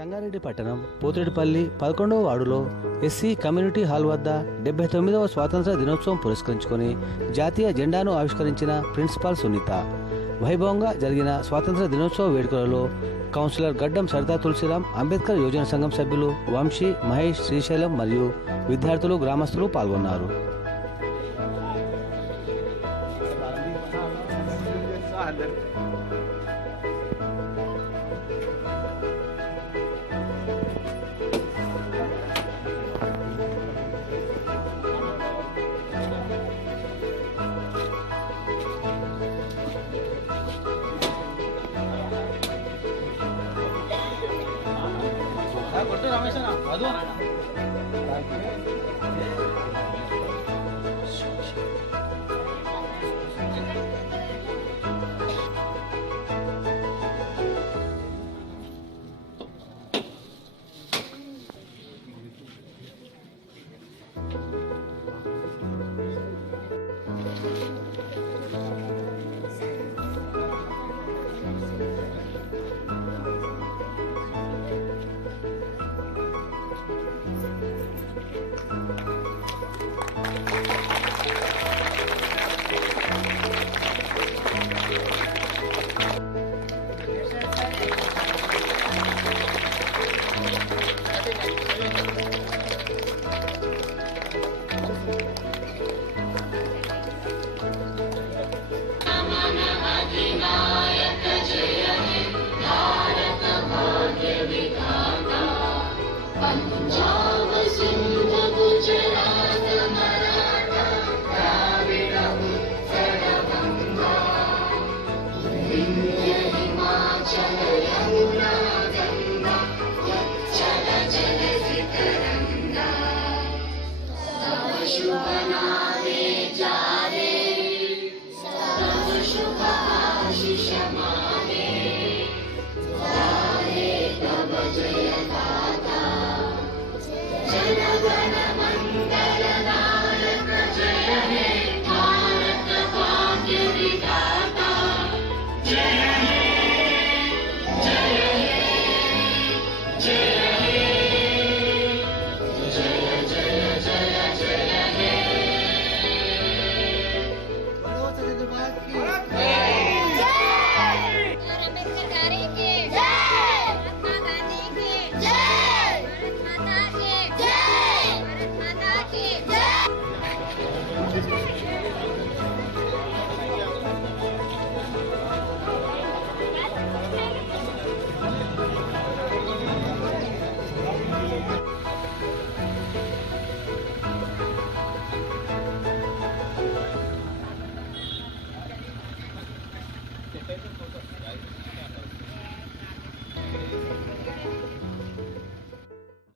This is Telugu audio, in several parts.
సంగారెడ్డి పట్టణం పోతిరెడ్డిపల్లి 11వ వార్డులో ఎస్సీ కమ్యూనిటీ హాల్ వద్ద 79వ స్వాతంత్ర దినోత్సవం పురస్కరించుకొని జాతీయ జెండాను ఆవిష్కరించిన ప్రిన్సిపాల్ సునీత. వైభవంగా జరిగిన స్వాతంత్ర దినోత్సవ వేడుకలలో కౌన్సిలర్ గడ్డం సరితా తులసిరాం, అంబేద్కర్ యోజన సంఘం సభ్యులు వంశీ, మహేష్, శ్రీశైలం మరియు విద్యార్థులు, గ్రామస్తులు పాల్గొన్నారు. రమేష్ అదు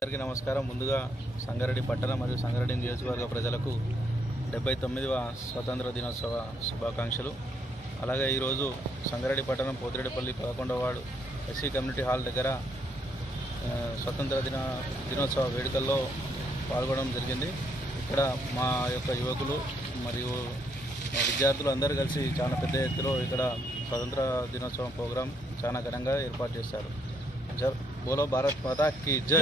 అందరికీ నమస్కారం. ముందుగా సంగారెడ్డి పట్టణ మరియు సంగారెడ్డి నియోజకవర్గ ప్రజలకు 79వ స్వతంత్ర దినోత్సవ శుభాకాంక్షలు. అలాగే ఈరోజు సంగారెడ్డి పట్టణం పోతిరెడ్డిపల్లి 11వ వార్డు ఎస్సీ కమ్యూనిటీ హాల్ దగ్గర స్వతంత్ర దినోత్సవ వేడుకల్లో పాల్గొనడం జరిగింది. ఇక్కడ మా యొక్క యువకులు మరియు విద్యార్థులు అందరూ కలిసి చాలా పెద్ద ఎత్తులో ఇక్కడ స్వతంత్ర దినోత్సవం ప్రోగ్రాం చాలా ఘనంగా ఏర్పాటు చేశారు. బోలో భారత్ మాతా కీ జై.